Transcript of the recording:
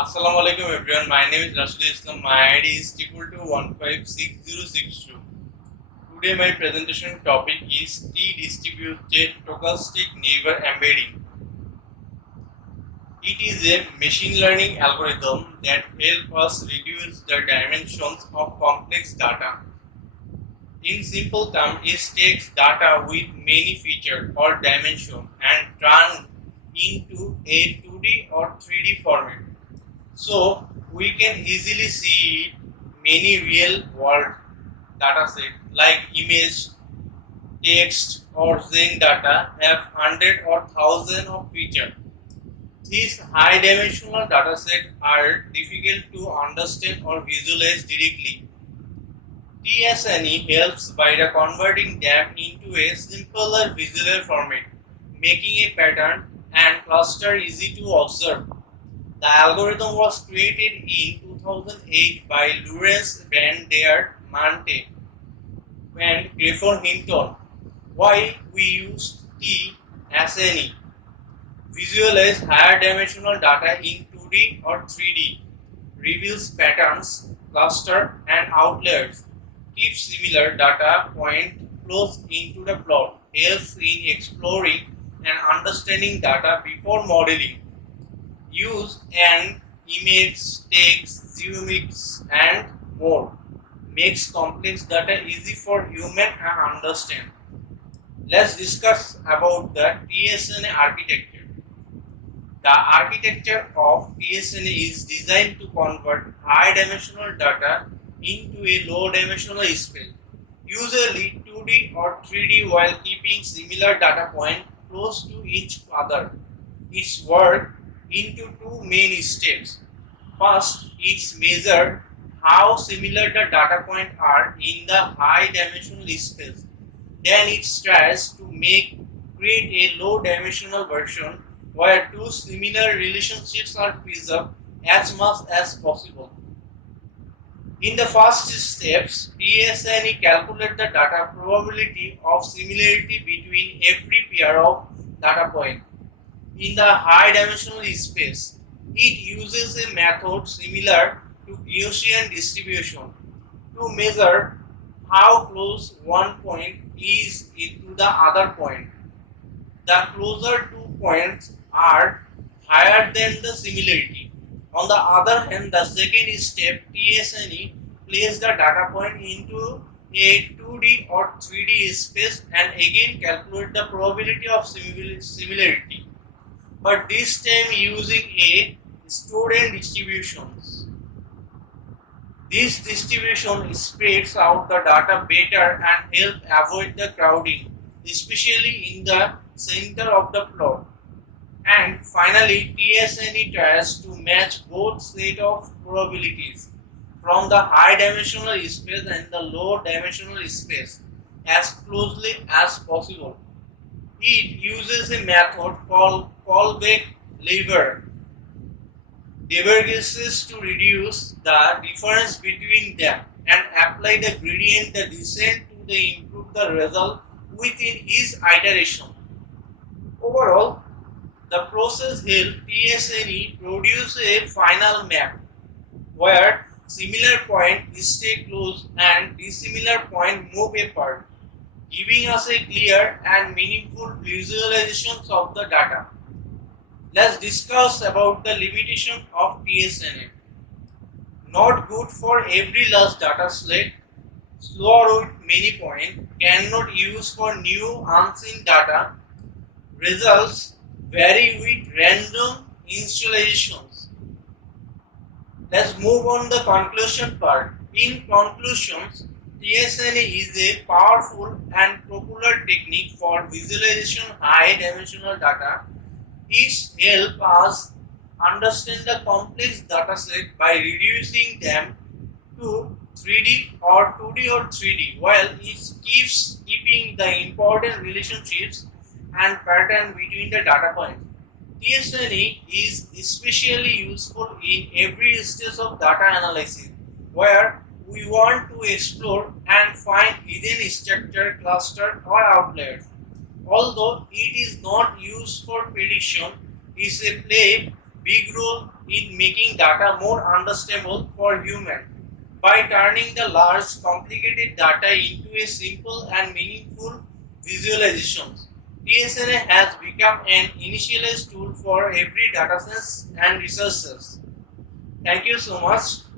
Assalamu alaikum everyone. My name is Rashid Islam. My ID is equal to 156062. Today my presentation topic is T-distributed stochastic neighbor embedding. It is a machine learning algorithm that helps us reduce the dimensions of complex data. In simple terms, it takes data with many features or dimensions and turns into a 2D or 3D format. So we can easily see many real world dataset like image, text or Zen data have hundred or thousand of features. These high dimensional datasets are difficult to understand or visualize directly. t-sne helps by converting them into a simpler visual format, making a pattern and cluster easy to observe. The algorithm was created in 2008 by Lawrence Van der Mante and Griffon Hinton. Why we use t-sne? Visualize higher dimensional data in 2D or 3D, reveals patterns, cluster and outliers, keeps similar data point close into the plot, helps in exploring and understanding data before modeling. Use an image, text, geometrics, and more. Makes complex data easy for human to understand. Let's discuss about the t-sne architecture. The architecture of t-sne is designed to convert high-dimensional data into a low-dimensional space, usually 2D or 3D, while keeping similar data points close to each other. Its work into two main steps. First, it's measure how similar the data points are in the high dimensional space. Then it tries to create a low dimensional version where two similar relationships are preserved as much as possible. In the first steps, t-sne calculate the data probability of similarity between every pair of data points. In the high dimensional space, it uses a method similar to Gaussian distribution to measure how close one point is to the other point. The closer two points are, higher than the similarity. On the other hand, the second step, t-sne places the data point into a 2D or 3D space and again calculate the probability of similarity, but this time using a student distributions. This distribution spreads out the data better and help avoid the crowding, especially in the center of the plot. And finally, t-sne tries to match both set of probabilities from the high dimensional space and the low dimensional space as closely as possible. It uses a method called callback lever divergences to reduce the difference between them and apply the gradient the descent to the improve the result within each iteration. Overall, the process helps t-sne produce a final map where similar points stay close and dissimilar points move apart, giving us a clear and meaningful visualizations of the data. Let's discuss about the limitation of t-sne. Not good for every large data set, slower with many points, cannot use for new unseen data, results vary with random installations. Let's move on the conclusion part. In conclusions, t-sne is a powerful and popular technique for visualization high dimensional data. It helps us understand the complex dataset by reducing them to 3D or 2D or 3D, while it keeps keeping the important relationships and pattern between the data points. t-sne is especially useful in every stage of data analysis where we want to explore and find hidden structure, cluster or outliers. Although it is not used for prediction, it's a play big role in making data more understandable for humans. By turning the large, complicated data into a simple and meaningful visualizations, t-sne has become an initialized tool for every data science and researchers. Thank you so much.